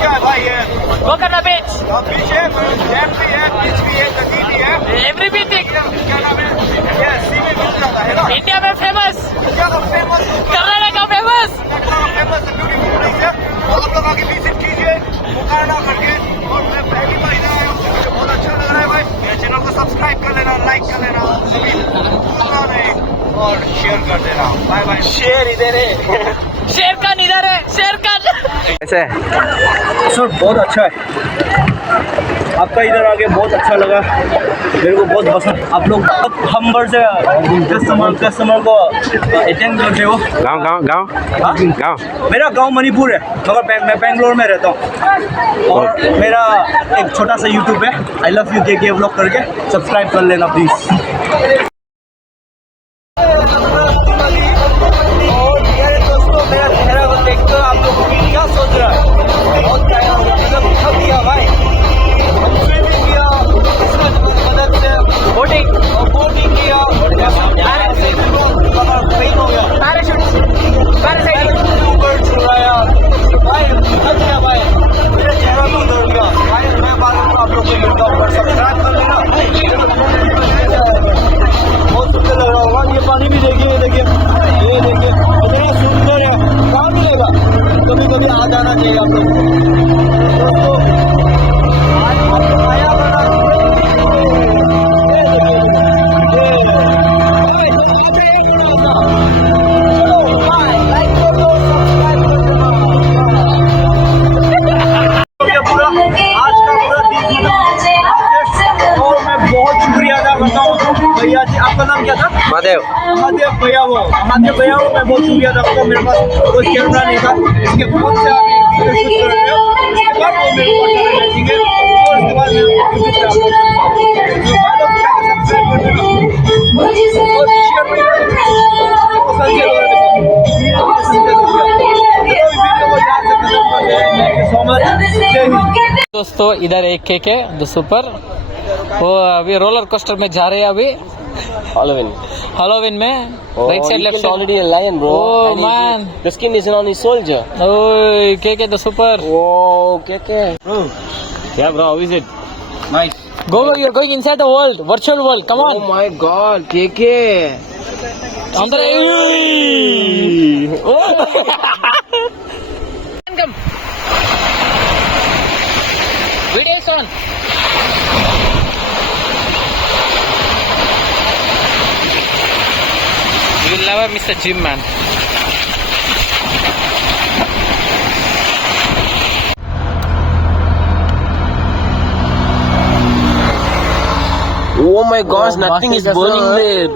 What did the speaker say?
क्या है भाई ये? गोकर्णा बीच, बीच है, डैम भी है, बीच भी है, नदी भी है। एवरीथिंग क्या नाम है? ये सी में मिल जाता है ना? इंडिया में फेमस, इंडिया का famous, Karnataka famous. Famous beautiful place है। आप लोग आके विजिट कीजिए गोकर्णा करके। और मैं पहली बार इधर आया हूँ, मुझे बहुत अच्छा लग रहा है भाई। मेरे चैनल को सब्सक्राइब कर लेना, लाइक कर लेना, सभी भूलना नहीं और शेयर कर देना। Bye bye. शेयर इधर है, शेर खान इधर है, शेर खान। ऐसे सर बहुत अच्छा है। आपका इधर आके बहुत अच्छा लगा, मेरे को बहुत पसंद। आप लोग बहुत हम्बल से कस्टमर को अटेंड करते हो। गाँव मेरा गांव मणिपुर है, मगर मैं बेंगलोर में रहता हूँ। और मेरा एक छोटा सा यूट्यूब है, आई लव यू के व्लॉग करके सब्सक्राइब कर लेना प्लीज। आप लोग क्या सोच रहा है? बहुत थक गया भाई। हम स्विमिंग किया, मदद से बोटिंग किया, पेन हो गया, ऊपर चुराया भाई, थक गया भाई, मेरा चेहरा भी उधर गया भाई। मैं बार आप लोग को मिलता हूँ, सब्सक्राइब कर लेना। बहुत सुंदर लग रहा होगा, ये पानी भी देखिए, ये देखिए, इतना सुंदर है, कहाँ मिलेगा? कभी कभी आ जाना चाहिए आप लोग दोस्तों। आज आपको आया बना भैया जी। आपका नाम क्या था? महादेव भैया वो मैं बहुत शुक्रिया अदा करता हूँ। मेरे पास कोई कैमरा नहीं था, इसके बहुत से अभी वीडियो शूट कर रहे हो। उसके बाद वो मेरे को भेजेंगे और उसके बाद दोस्तों इधर एक केक है द सुपर, वो अभी रोलर कोस्टर में जा रहे हैं अभी Halloween में। Right side left side already a lion, bro. Oh, And man. the skin is on his soldier. ओए केक है the super. Whoa, okay. Yeah, bro, how is it? Nice. Go, you're going inside the world, virtual world. Come on. Oh my God, KK. अंदर come. Video is on. You will never miss a gym, man. Oh my gosh, nothing is burning there.